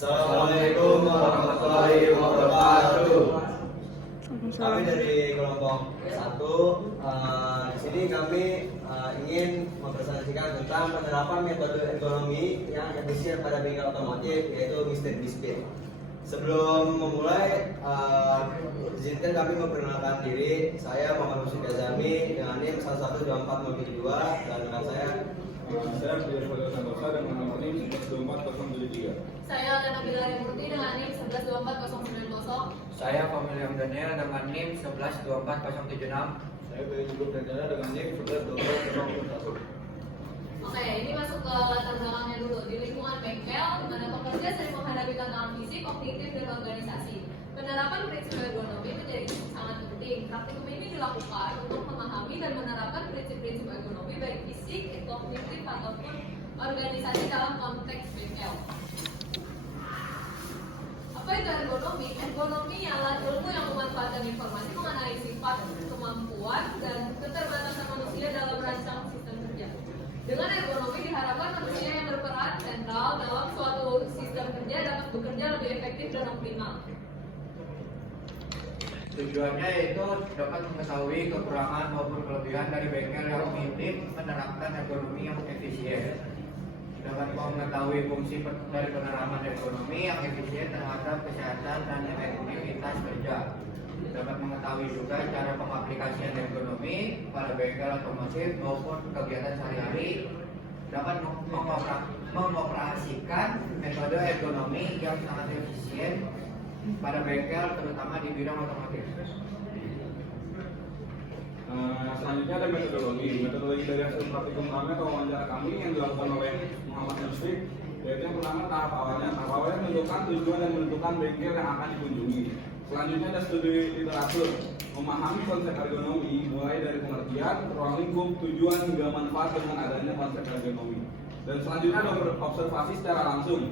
Assalamualaikum warahmatullahi wabarakatuh. Kami dari kelompok 1. Di sini kami ingin mempresentasikan tentang penerapan metode ergonomi yang efisien pada bengkel otomotif, yaitu Mr. Dispit. Sebelum memulai, izinkan kami memperkenalkan diri. Saya Muhammad Musyid Azami dengan NIM 112402 dan rekan saya Biar Santosa dengan nomor NIM 11240773. Saya Alena Bilari Murti dengan NIM 11249090. Saya Familiam Daniel dengan NIM 11240076. Saya Bayu Cukup Daniela dengan NIM 112401. Oke, ini masuk ke latar belakangnya dulu. Di lingkungan bengkel, di mana pekerja sering menghadapi tantangan fisik, kognitif, dan organisasi. Penerapan prinsip ergonomi menjadi sangat penting. Praktikum ini dilakukan untuk memahami dan menerapkan prinsip-prinsip ergonomi baik fisik, kognitif, ataupun organisasi dalam konteks bengkel. Apa itu ergonomi? Ergonomi adalah ilmu yang memanfaatkan informasi mengenai sifat, kemampuan, dan keterbatasan manusia dalam merancang sistem kerja. Dengan ergonomi diharapkan manusia yang berperan sentral dalam suatu sistem kerja dapat bekerja lebih efektif dan optimal. Tujuannya yaitu dapat mengetahui kekurangan maupun kelebihan dari bengkel yang mengintip menerapkan ergonomi yang efisien. Dapat mengetahui fungsi dari penerapan ergonomi yang efisien terhadap kesehatan dan efektivitas kerja. Dapat mengetahui juga cara pengaplikasian ergonomi pada bengkel otomotif maupun kegiatan sehari-hari. Dapat mengoperasikan metode ergonomi yang sangat efisien pada bengkel terutama di bidang otomotif. Selanjutnya ada metodologi dari hasil praktikum kami atau wawancara kami yang dilakukan oleh Muhammad Musyid, yaitu yang pertama tahap awalnya menentukan tujuan dan menentukan bengkel yang akan dikunjungi. Selanjutnya ada studi literatur, memahami konsep ergonomi mulai dari pengertian, ruang lingkup, tujuan hingga manfaat dengan adanya konsep ergonomi. Dan selanjutnya ada observasi secara langsung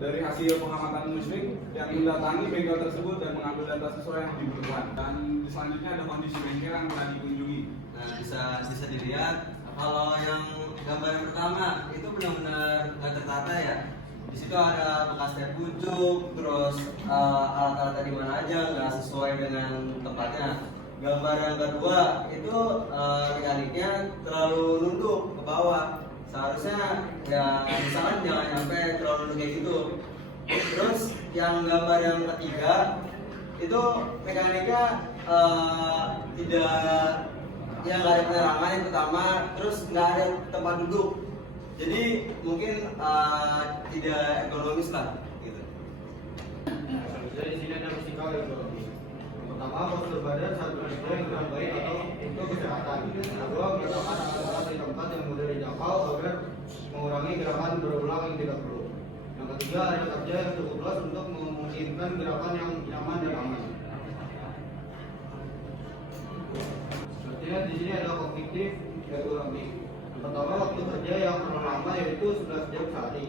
dari hasil pengamatan musyrik yang mendatangi bengkel tersebut dan mengambil data sesuai yang dibutuhkan. Dan selanjutnya ada kondisi bengkel yang telah dikunjungi. Nah, bisa dilihat kalau yang gambar yang pertama itu benar-benar nggak tertata ya. Di situ ada bekas tep pucuk, terus alat-alat di mana aja nggak sesuai dengan tempatnya. Gambar yang kedua itu mekaniknya terlalu nunduk ke bawah. Seharusnya ya misalkan jangan sampai terlalu nunduk kayak gitu. Terus yang gambar yang ketiga itu mekaniknya tidak, ya nggak ada penerangan yang pertama, terus nggak ada tempat duduk. Jadi mungkin tidak ergonomis lah gitu. Jadi di sini ada fisikal ergonomi. Pertama, postur badan saat bekerja yang kurang baik atau untuk kesehatan. Kedua, meletakkan alat-alat di tempat yang mudah dijangkau agar mengurangi gerakan berulang yang tidak perlu. Yang ketiga, area kerja yang cukup luas untuk memungkinkan gerakan yang nyaman dan aman. Selanjutnya di sini ada kognitif ergonomi. Yang pertama, waktu kerja yang terlalu lama yaitu 11 jam sehari.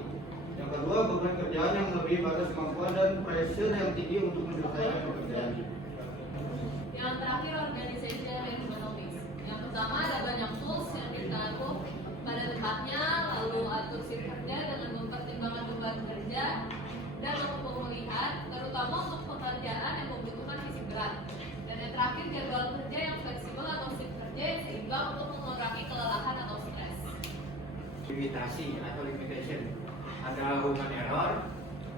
Yang kedua, beban kerjaan yang lebih batas kemampuan dan pressure yang tinggi untuk menyelesaikan pekerjaan. Yang terakhir, organisasi dan ergonomis. Yang pertama, ada banyak tools yang ditaruh pada tempatnya, lalu atur shift kerja dengan mempertimbangkan beban kerja dan pemulihan, terutama untuk pekerjaan yang membutuhkan fisik berat. Dan yang terakhir, jadwal kerja yang fleksibel atau shift kerja yang seimbang untuk mengurangi kelelahan atau stres. Limitasi atau limitation. Ada human error,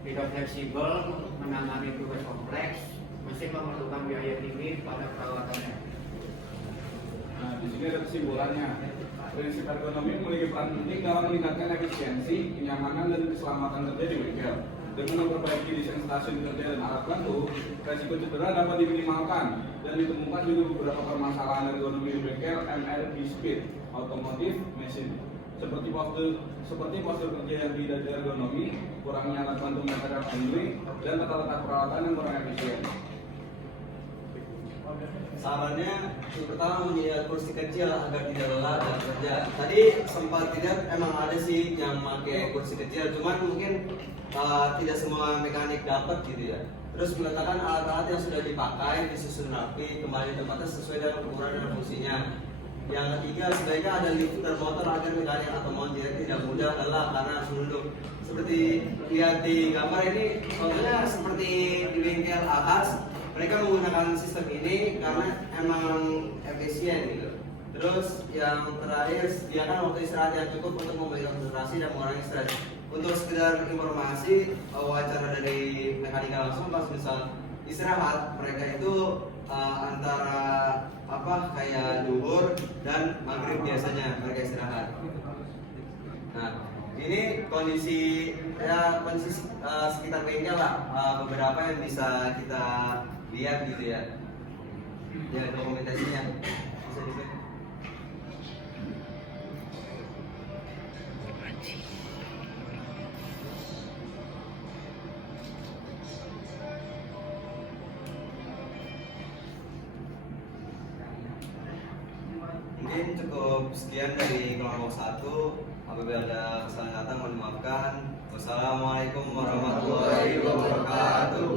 tidak fleksibel untuk menangani tugas kompleks, masih memerlukan biaya tinggi pada perawatannya. Nah, di sini ada kesimpulannya. Prinsip ergonomi memiliki peran penting dalam meningkatkan efisiensi, kenyamanan, dan keselamatan kerja di bengkel. Dengan memperbaiki desain stasiun kerja dan alat bantu, resiko cedera dapat diminimalkan dan ditemukan juga beberapa permasalahan ergonomi di bengkel MRB speed, automotive machine. Seperti postur kerja yang tidak ergonomi, kurangnya alat bantu material handling, dan tata letak peralatan yang kurang efisien. Sarannya yang pertama menyediakan kursi kecil agar tidak lelah dalam kerja. Tadi sempat tidak, emang ada sih yang pakai kursi kecil, cuman mungkin tidak semua mekanik dapat gitu ya. Terus meletakkan alat-alat yang sudah dipakai disusun rapi kembali tempatnya sesuai dengan ukuran dan fungsinya. Yang ketiga, sebaiknya ada lift dan motor agar mekanik atau montir tidak mudah lelah karena harus menunduk. Seperti lihat di gambar ini, contohnya seperti di bengkel atas, mereka menggunakan sistem ini karena emang efisien gitu. Terus yang terakhir, sediakan waktu istirahat yang cukup untuk memberi konsentrasi dan mengurangi stres. Untuk sekedar informasi, wawancara dari mekanika langsung pas misal istirahat, mereka itu antara kayak duhur dan maghrib biasanya mereka istirahat. Nah, ini kondisi sekitar bengkel lah, beberapa yang bisa kita lihat gitu ya. Ya dokumentasinya bisa dilihat. Mungkin cukup sekian dari kelompok 1. Apabila ada kesalahan kata mohon dimaafkan. Wassalamualaikum warahmatullahi wabarakatuh.